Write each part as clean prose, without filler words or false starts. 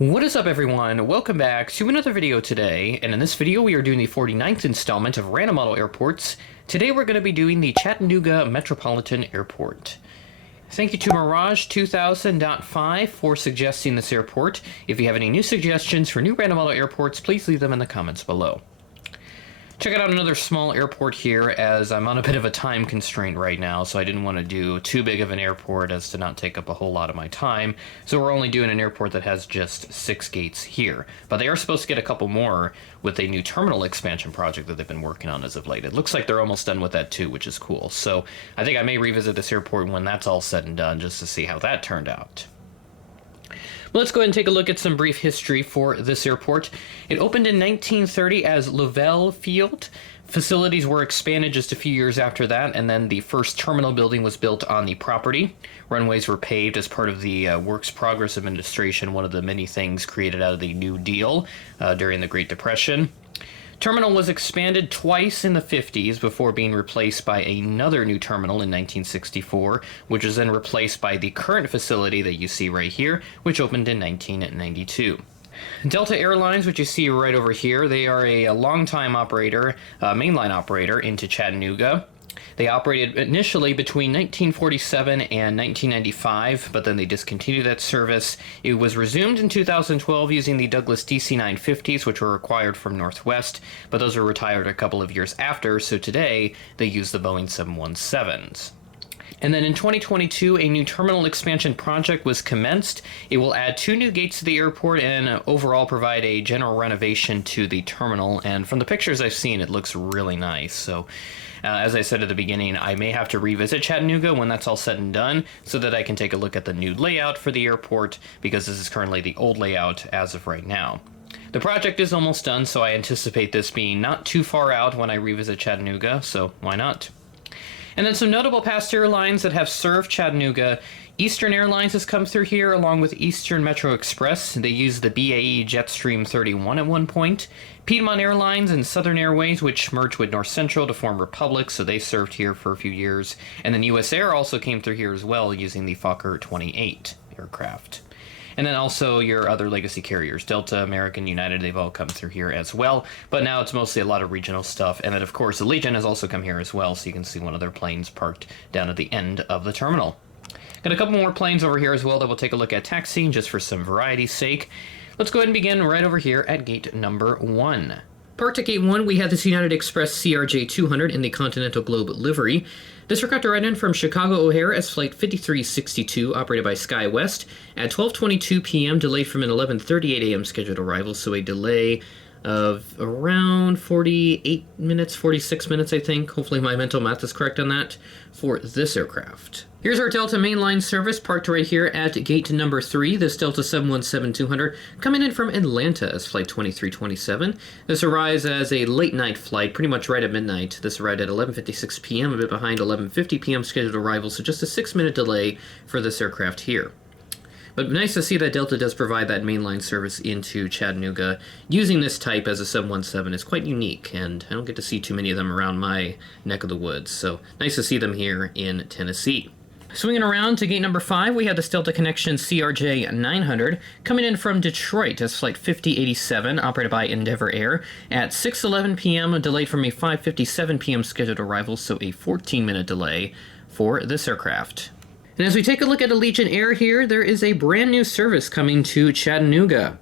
What is up, everyone? Welcome back to another video today, and in this video we are doing the 49th installment of Random Model Airports. Today we're going to be doing the Chattanooga Metropolitan Airport. Thank you to Mirage 2000.5 for suggesting this airport. If you have any new suggestions for new Random Model Airports, please leave them in the comments below. Check out another small airport here, as I'm on a bit of a time constraint right now, so I didn't want to do too big of an airport as to not take up a whole lot of my time. So we're only doing an airport that has just 6 gates here. But they are supposed to get a couple more with a new terminal expansion project that they've been working on as of late. It looks like they're almost done with that too, which is cool. So I think I may revisit this airport when that's all said and done, just to see how that turned out. Let's go ahead and take a look at some brief history for this airport. It opened in 1930 as Lovell Field. Facilities were expanded just a few years after that, and then the first terminal building was built on the property. Runways were paved as part of the Works Progress Administration, one of the many things created out of the New Deal during the Great Depression. Terminal was expanded twice in the 50s before being replaced by another new terminal in 1964, which was then replaced by the current facility that you see right here, which opened in 1992. Delta Airlines, which you see right over here, they are a longtime operator, mainline operator into Chattanooga. They operated initially between 1947 and 1995, but then they discontinued that service. It was resumed in 2012 using the Douglas DC-950s, which were acquired from Northwest, but those were retired a couple of years after, so today they use the Boeing 717s. And then in 2022, a new terminal expansion project was commenced. It will add 2 new gates to the airport and overall provide a general renovation to the terminal. And from the pictures I've seen, it looks really nice. So as I said at the beginning, I may have to revisit Chattanooga when that's all said and done so that I can take a look at the new layout for the airport, because this is currently the old layout as of right now. The project is almost done, so I anticipate this being not too far out when I revisit Chattanooga, so why not? And then some notable past airlines that have served Chattanooga. Eastern Airlines has come through here along with Eastern Metro Express. They used the BAE Jetstream 31 at one point. Piedmont Airlines and Southern Airways, which merged with North Central to form Republic, so they served here for a few years. And then US Air also came through here as well using the Fokker 28 aircraft. And then also your other legacy carriers, Delta, American, United, they've all come through here as well. But now it's mostly a lot of regional stuff. And then, of course, Allegiant has also come here as well, so you can see one of their planes parked down at the end of the terminal. Got a couple more planes over here as well that we'll take a look at taxiing just for some variety's sake. Let's go ahead and begin right over here at gate number 1. Parked at gate 1, we have this United Express CRJ 200 in the Continental Globe livery. This aircraft arrived in from Chicago O'Hare as Flight 5362, operated by SkyWest, at 12:22 p.m., delayed from an 11:38 a.m. scheduled arrival, so a delay of around 48 minutes, 46 minutes, I think. Hopefully my mental math is correct on that for this aircraft. Here's our Delta mainline service parked right here at gate number 3, this Delta 717-200, coming in from Atlanta as Flight 2327. This arrives as a late night flight, pretty much right at midnight. This arrived at 11:56 p.m., a bit behind 11:50 p.m. scheduled arrival, so just a 6-minute delay for this aircraft here. But nice to see that Delta does provide that mainline service into Chattanooga. Using this type as a 717 is quite unique, and I don't get to see too many of them around my neck of the woods, so nice to see them here in Tennessee. Swinging around to gate number 5, we have the Delta Connection CRJ 900 coming in from Detroit as Flight 5087, operated by Endeavor Air, at 6:11 p.m., delayed from a 5:57 p.m. scheduled arrival, so a 14-minute delay for this aircraft. And as we take a look at Allegiant Air here, there is a brand new service coming to Chattanooga.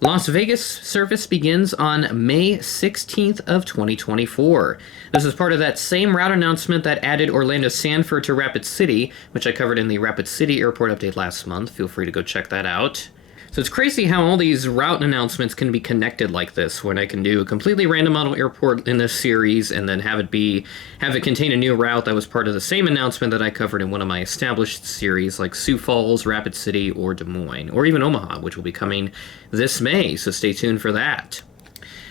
Las Vegas service begins on May 16th of 2024. This is part of that same route announcement that added Orlando Sanford to Rapid City, which I covered in the Rapid City Airport update last month. Feel free to go check that out. So it's crazy how all these route announcements can be connected like this, when I can do a completely random model airport in this series and then have it contain a new route that was part of the same announcement that I covered in one of my established series like Sioux Falls, Rapid City, or Des Moines, or even Omaha, which will be coming this May, so stay tuned for that.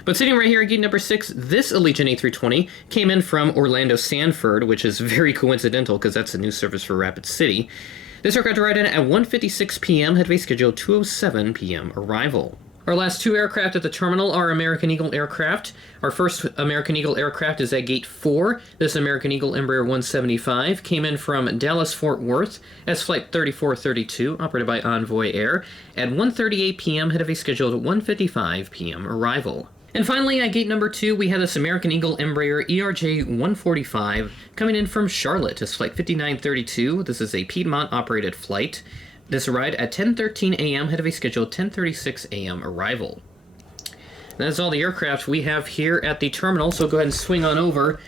But sitting right here at gate number 6, this Allegiant A320 came in from Orlando Sanford, which is very coincidental because that's a new service for Rapid City. This aircraft arrived in at 1:56 p.m., had a scheduled 2:07 p.m. arrival. Our last two aircraft at the terminal are American Eagle aircraft. Our first American Eagle aircraft is at Gate 4. This American Eagle Embraer 175 came in from Dallas-Fort Worth as Flight 3432, operated by Envoy Air, at 1:38 p.m. ahead of a scheduled 1:55 p.m. arrival. And finally, at gate number 2, we have this American Eagle Embraer ERJ-145 coming in from Charlotte as Flight 5932. This is a Piedmont-operated flight. This arrived at 10:13 a.m. ahead of a scheduled 10:36 a.m. arrival. That's all the aircraft we have here at the terminal, so go ahead and swing on over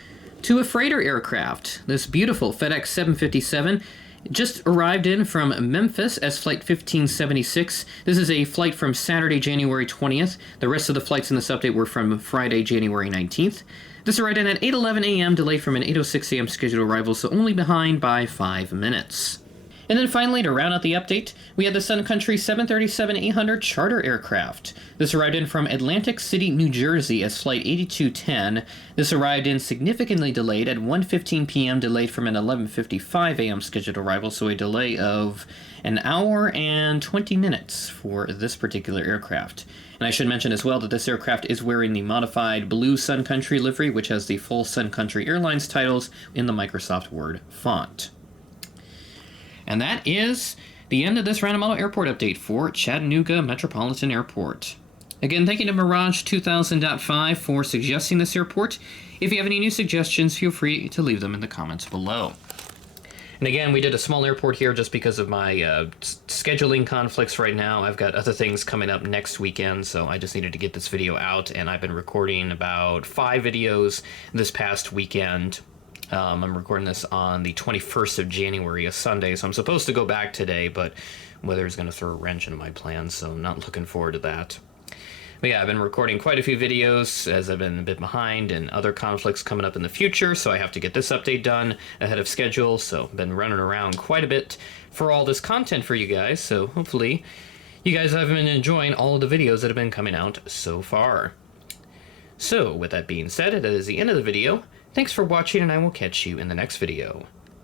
to a freighter aircraft. This beautiful FedEx 757 just arrived in from Memphis as Flight 1576. This is a flight from Saturday, January 20th. The rest of the flights in this update were from Friday, January 19th. This arrived in at 8:11 a.m., delayed from an 8:06 a.m. scheduled arrival, so only behind by 5 minutes. And then finally, to round out the update, we had the Sun Country 737-800 charter aircraft. This arrived in from Atlantic City, New Jersey as Flight 8210. This arrived in significantly delayed at 1:15 p.m., delayed from an 11:55 a.m. scheduled arrival, so a delay of an hour and 20 minutes for this particular aircraft. And I should mention as well that this aircraft is wearing the modified blue Sun Country livery, which has the full Sun Country Airlines titles in the Microsoft Word font. And that is the end of this random model airport update for Chattanooga Metropolitan Airport. Again, thank you to Mirage 2000.5 for suggesting this airport. If you have any new suggestions, feel free to leave them in the comments below. And again, we did a small airport here just because of my scheduling conflicts right now. I've got other things coming up next weekend, so I just needed to get this video out, and I've been recording about 5 videos this past weekend. I'm recording this on the 21st of January, a Sunday, so I'm supposed to go back today, but weather is going to throw a wrench into my plans, so I'm not looking forward to that. But yeah, I've been recording quite a few videos as I've been a bit behind and other conflicts coming up in the future, so I have to get this update done ahead of schedule, so I've been running around quite a bit for all this content for you guys, so hopefully you guys have been enjoying all of the videos that have been coming out so far. So, with that being said, that is the end of the video. Thanks for watching, and I will catch you in the next video.